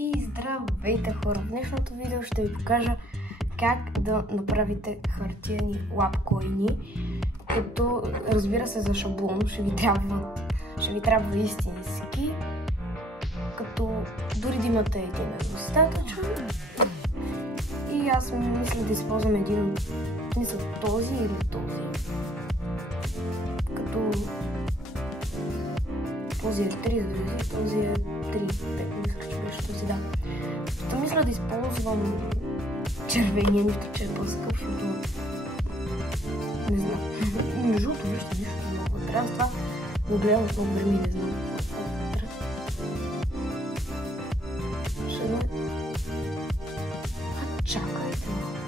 И здравейте хора! В днешното видео ще ви покажа как да направите хартиени лапкоини, като разбира се за шаблон ще ви трябва истински, като дори да имате един е достатъчен. И аз мисля да използвам един от този или този, като този е 3 звезди, този е 3, 5, мисля, че беше този, да. Като мисля да използвам червения, нищо, че е по-скъп, защото не знам. Между другото, вижте, нищо много трябва. С това го гледам от много време, не знам. Ще едно... Чакайте малко.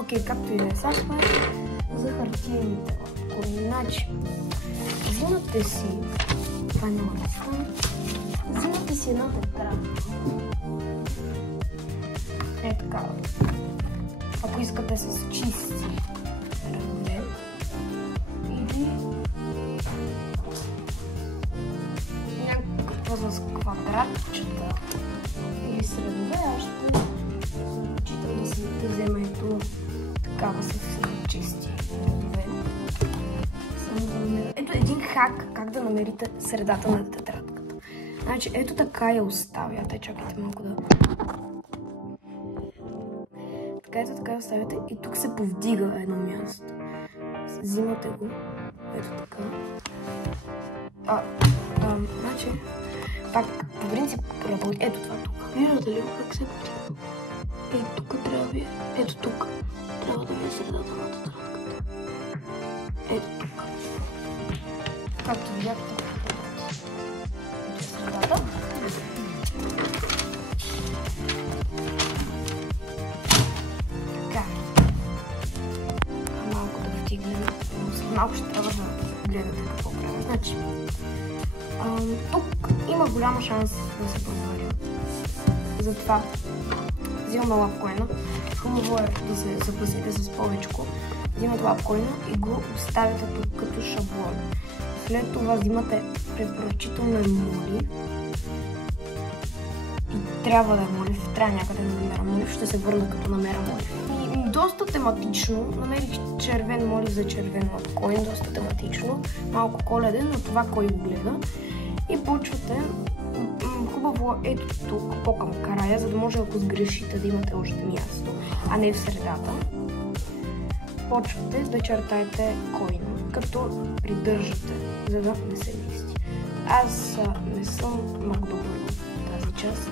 Окей, както и да е, сега това е за хартиените лапкоини. Значи, взимате си, това няма да стане, взимате си една тетрадка. Е така, ако искате с чисти редове, или някаква с квадратчета или с редове, аз ще предпочитам да си взема ето такава с чисти редове. Ето един хак, как да намерите средата на тетрадката. Значи ето така я оставяте, чакайте малко да... Ето така я оставяте и тук се повдига едно място. Взимате го, ето така. Значи, пак по принцип работи, ето това тук. Виждате ли как се повдига? Ето тук трябва ви, ето тук трябва да ви е средата на тетрадката. Ето тук. Както видяхте, средата. Така. Малко да втигнем. След малко ще трябва да гледате какво правим. Значи, тук има голяма шанс да се проваля. Затова взимаме лапкоина. Хубаво е да се запасите с повечко. Взимате лапкоина и го оставяте тук като шаблон. След това взимате препоръчително молив. И трябва да е молив, трябва някъде да намеря молив, ще се върна като намеря молив. И доста тематично, намерих червен молив за червен лапкоин, доста тематично, малко коледен, но това кой го гледа. И почвате, хубаво ето тук, по-към края, за да може ако сгрешите да имате още място, а не в средата. Почвате да чертаете коина, като придържате, за да не се мести. Аз не съм много добър в тази част.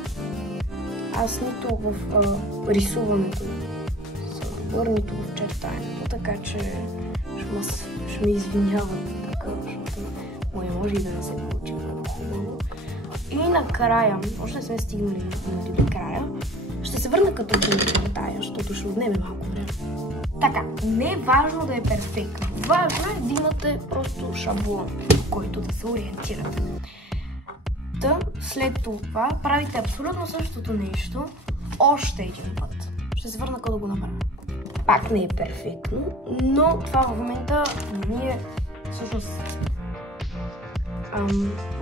Аз нито в рисуването съм добър, нито в чертаенето, така че ще ме извиняват така, защото може и да не се получи много хубаво. И накрая, още не сме стигнали до края, ще се върна като го чертая, защото ще отнеме малко време. Така, не е важно да е перфектно. Важно е да имате просто шаблон, в който да се ориентирате. Та, след това правите абсолютно същото нещо още един път. Ще се върна като го направя. Пак не е перфектно, но това в момента ние всъщност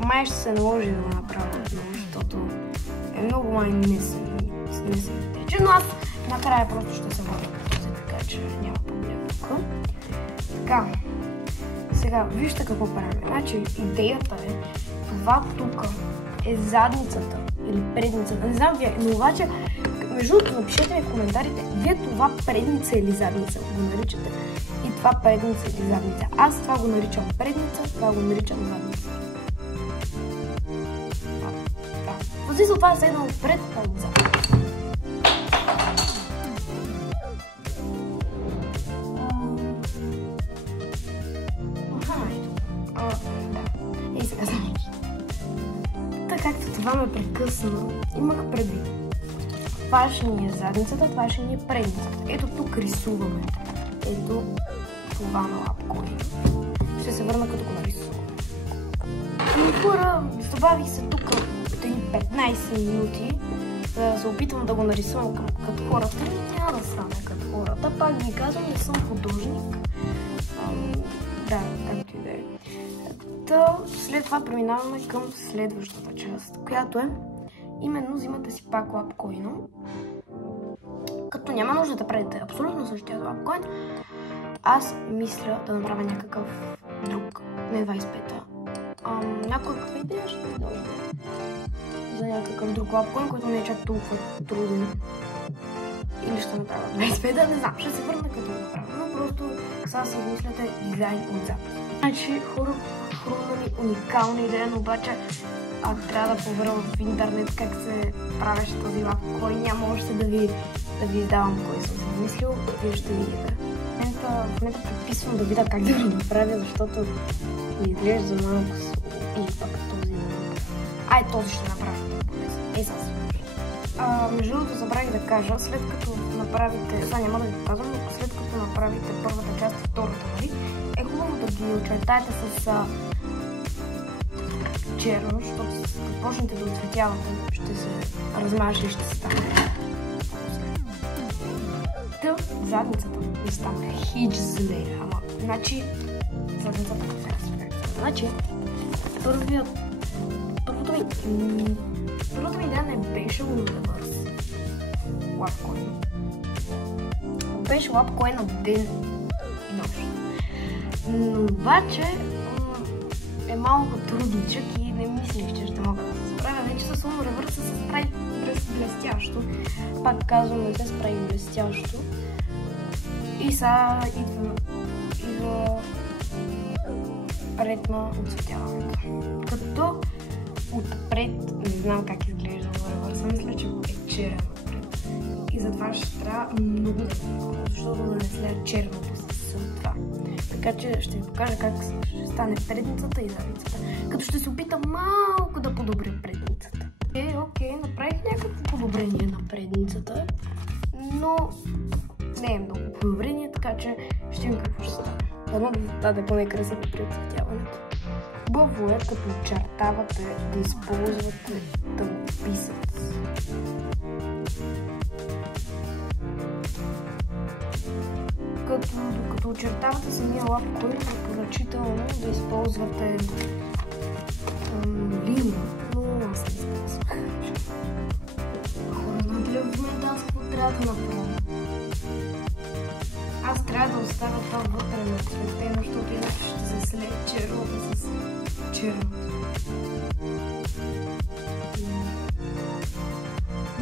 май ще се наложи да го направя отново, защото е много май несиметричен, но аз накрая просто ще се върна като този, така че няма проблем тук. Така, сега вижте какво правим. Значи идеята е, това тук е задницата или предницата, не знам вие, но обаче, между другото напишете ми в коментарите, вие това предница или задница го наричате и това предница или задница. Аз това го наричам предница, това го наричам задница. В смисъл това е седнал отпред, а отзад. Ей сега само. Така както това ме прекъсна, имах предвид. Това ще ни е задницата, това ще ни е предницата. Ето тук рисуваме. Ето това на лапкоина. Ще се върна като го нарисувам. Ами хора, забавих се тук 15 минути, да се опитвам да го нарисувам като хората. Няма да стане като хората. Пак ви казвам, не съм художник. Да, както и идея. Та, след това преминаваме към следващата част, която е именно взимате си пак лапкоина. Като няма нужда да правите абсолютно същия лапкоин, аз мисля да направя някакъв друг, не 25-та. Някаква идея ще ви дойде за някакъв друг лапкоин, който не е чак толкова труден. Или ще направя 25-та, не знам, ще се върна като го направя, но просто сега си мисляте дизайн отзад. Значи хора, хрумна ми уникална идея, но обаче трябва да проверя в интернет как се правеше този лапкоин. Няма още да ви издавам кой съм си мислил, вие ще видите. В момента предписвам да видя как да го направя, защото ми изглежда малко или пък този да направя. Този ще направя, сега си между другото забравих да кажа, след като направите, сега няма да ви показвам, но след като направите първата част и втората, е хубаво да ги очертаете с черно, защото като почнете да оцветявате, ще се размаже и ще се стане. Задницата ми стана хич зле, значи задницата сега се прави. Значи, първото ми идея не беше ревърс лапкоин. Беше лапкоин на ден и нощ. Но обаче е малко трудничък и не мислих, че ще мога да се справя. Вече с лун ревърса се справи блестящо. Пак казвам, не се справи блестящо. И сега идва ред на оцветяването. Като отпред не знам как изглежда ревърса, мисля, че е черен отпред. И затова ще трябва много да го, защото да не слея черното с това. Така че ще ви покажа как ще стане предницата и задницата. Като ще се опитам малко да подобря предницата. Окей, направих някакво подобрение на предницата, но не е много подобрение, така че ще видим какво ще стане. Дано да даде по-некрасиво при оцветяването. Хубаво е, като очертавате, да използвате тънписъц. Докато очертавате самия лапкоин, препоръчително да използвате лима, но аз не използвах. Хора, знаете ли в момента аз какво трябва да направя? Аз трябва да оставя това вътре на цветено, защото иначе ще се слее черното с черното.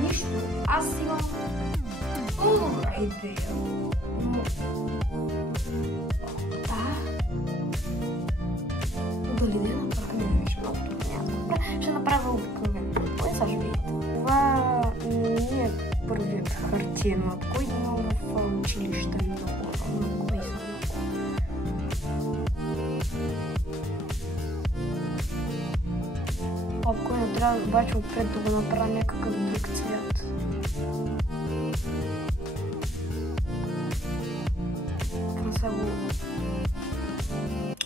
Нищо, аз имам добра идея. Дали не направя? Не беше много трудно. Ще направя обикновено. Кой сега ще видите? Това не е първият хартиен лапкоин, но в училище много лапкоин трябва обаче отпред да го направя някакъв друг цвят.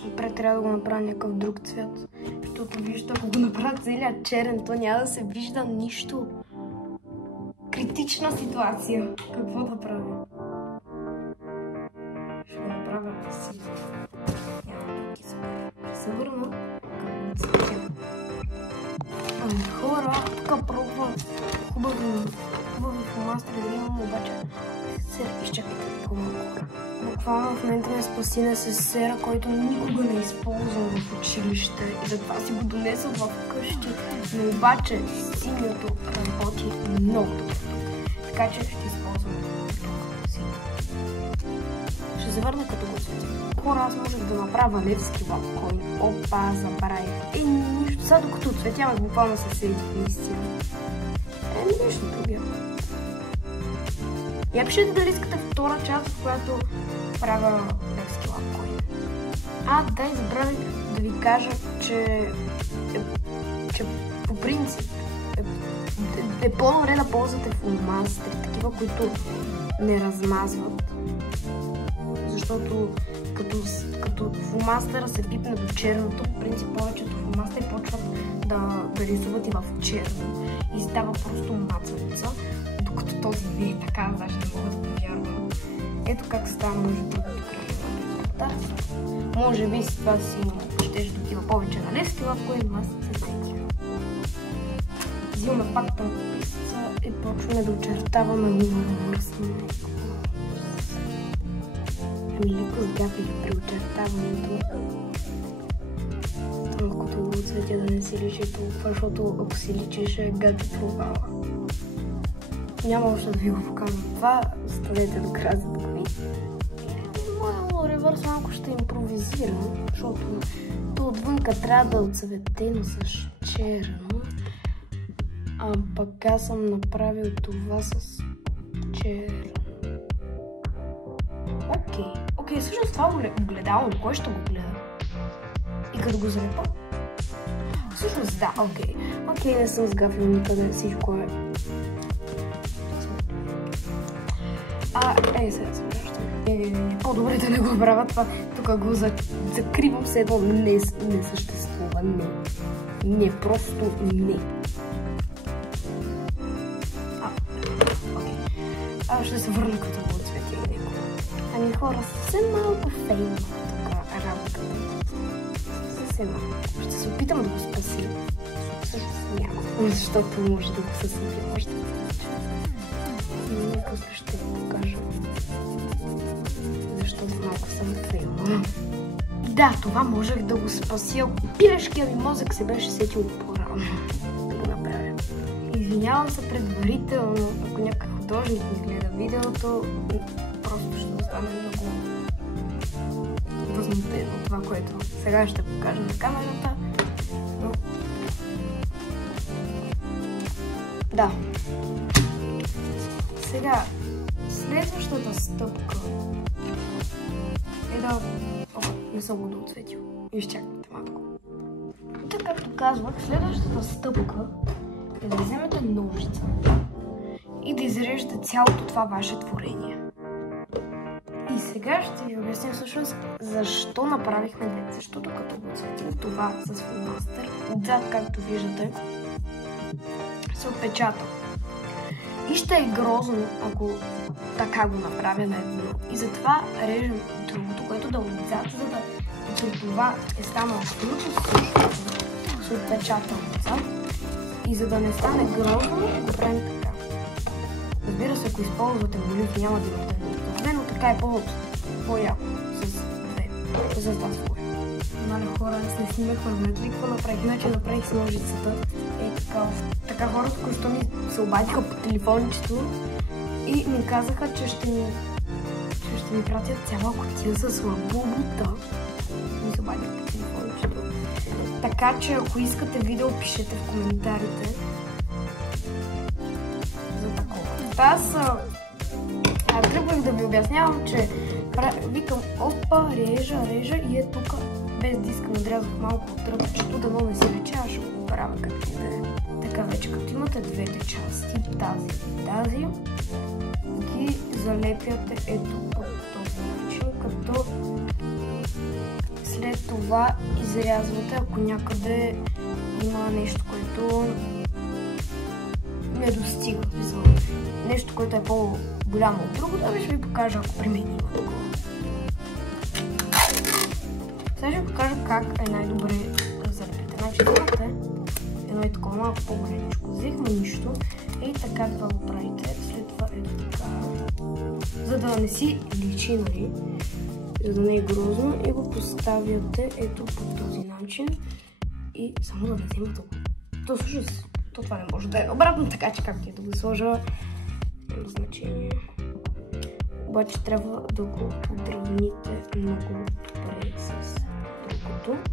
Отпред трябва да го направя някакъв друг цвят, защото вижда, ако го направя целият черен, то няма да се вижда нищо. Критична ситуация. Какво да правя? Ще го направя си. Няма да ги събера. Ще се върна към цветя. Хора, тук пробвам хубави фломастери да имам, обаче изчакайте по-малко. Буквално в момента ме спаси с сера, който никога не използвам в училище и затова си го донесъл в къщи, но обаче синьото работи много добре. Така че ще използвам синьо. Ще се върна като го цветя. Хора, аз можех да направя левски лапкоин. Опа, забравих. Нищо. Сега докато отцветявах, буквално се седих наистина. Нещо другия. Я пишете дали искате втора част, в която правя левски лапкоин. Да, и забравих да ви кажа, че по принцип е по-добре да ползвате фломастери, такива, които не размазват. Защото като фломастера се пипне до черното, по принцип повечето фломастери почват да рисуват и в черно и става просто мацаница, докато този не е така, даже не мога да повярвам. Ето как става между другото край. повтарство. Може би с това си щеш да отива повече на левски лапко и аз се сетя. Взимаме пак тънкописца и почваме да очертаваме мръсне. Леко сгапили при очертаването. Тънкото цветя да не си личи толкова, защото ако си личеше, гади провала. Няма още да ви го покажа това, оставете до края, за да го видите. Моя ревърс малко ще импровизирам, защото то отвънка трябва да е отцветено с черно, а пък аз съм направил това с черно. Окей, всъщност това огледало, кой ще го гледа? И като го залепа? Всъщност да, окей, не съм сгафил никъде, всичко е... Сега се връщам. По-добре да не го правя това. Тук го закривам се едно не съществува. Не, просто не. Ще се върна като го отцветя и него. Ами хора, съвсем малко фейм тук работата. Съвсем малко. Ще се опитам да го спася. Всъщност няма, защото може да го съсипя още. После ще ви покажа, защото малко съм фейлна. Да, това можех да го спася, ако пилешкия ми мозък се беше сетил по-рано да го направя. Извинявам се предварително, ако някакъв художник ми гледа видеото, просто ще остане много възмутен от това, което сега ще покажа на камерата. Но... Да. Сега, следващата стъпка е да... не съм го доцветил. Изчакайте малко. Така, както казвах, следващата стъпка е да вземете ножица и да изрежете цялото това ваше творение. И сега ще ви обясня всъщност защо направихме две. Защото като го цветим това с фломастер, отзад, както виждате, се отпечата. И ще е грозно, ако така го направя на едно. И затова режем другото, което да отзад, за да при това е станало абсолютно същото, се отпечата отзад. И за да не стане грозно, да правим така. Разбира се, ако използвате молив, няма да имате две, но така е по-яко с две. За това своя. Нали хора, аз не снимах мърмет ли, какво направих? Значи направих с ножицата. Така хората, които ми се обадиха по телефончето и ми казаха, че ще ми пратят цяла кутия с лабубута. Ми се обадиха по телефончето. Така че, ако искате видео, пишете в коментарите за такова. Аз тръгвах да ви обяснявам, че викам опа, режа и е тук без диска надрязах малко от тръпчето, да не си рече, аз ще го правя както да е. Така вече, като имате двете части, тази и тази, ги залепяте ето по този начин, като след това изрязвате, ако някъде има нещо, което не достига. Нещо, което е по-голямо от другото, да ще ви покажа, ако при мен има такова. Сега ще ви покажа как е най-добре да залепите. Значи имате едно и такова малко по-големичко. Взехме нищо и така това го правите. След това ето така. За да не си личи, нали? За да не е грозно и го поставяте ето по този начин и само да взема това. То всъщност, това не може да е обратно, така че както и да го сложа, няма значение. Обаче трябва да го подравните много добре с другото.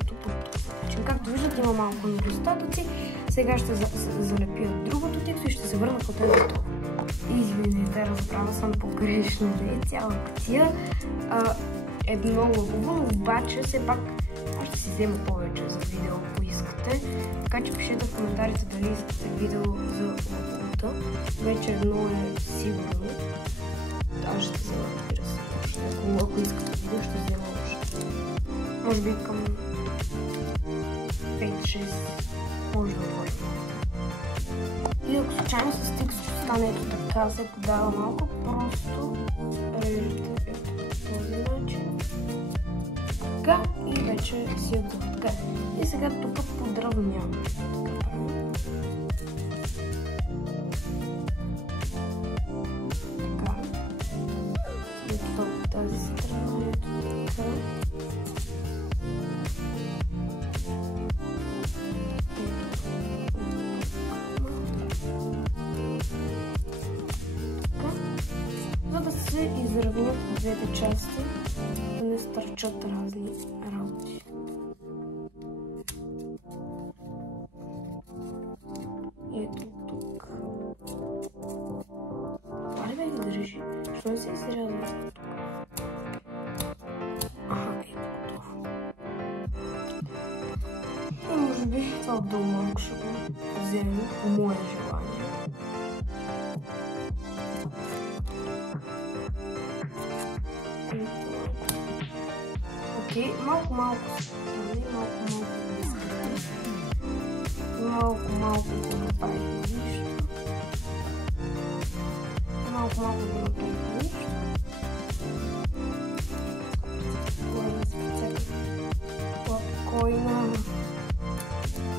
Ето по този начин. Както виждате, има малко недостатъци. Сега ще залепя другото текст и ще се върна като е готово. Извинете, разбрала съм погрешно, да е цяла кутия. Едно лъбово, обаче все пак ще си взема повече за видео, ако искате. Така че пишете в коментарите дали искате видео за лъбовата. Вече едно е сигурно. Аз ще взема, разбира се, още. Ако искате видео, ще взема още. Може би към 5-6 може да отворим. И ако се случайно с стик стане ето така, се подава малко, просто режете по този начин. Така и вече си е готово. И сега тук подравняваме. Така. И това от тази страна ето така. За да се изравнят двете части, да не стърчат разни работи. И ето тук. Това ли бе да държи? Що не се изрязва тук? Аха, ето готово. И може би това отдолу малко ще го вземем по мое желание. Окей, малко стане, малко го направим нищо. Малко го направим нищо. Спокойно, спокойно.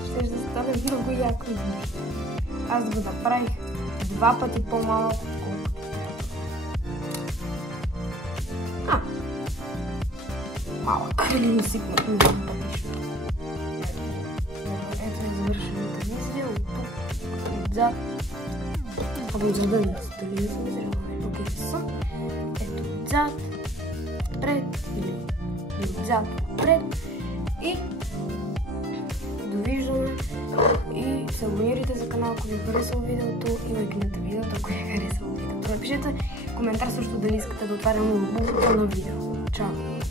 Ще стане много яко нищо. Аз го направих 2 пъти по-малко, отколкото. Малък. Не насипнах ми два пъти. Ето е завършената визия. От тук, отзад. Отзад да не са дали не съм изряваме. Окей, съм. Ето отзад, отпред или отзад, отпред. И довиждане. И се абонирайте за канал, ако ви е харесало видеото и лайкнете видеото, ако ви е харесало видеото. Напишете коментар също дали искате да отварям обувката на видео. Чао!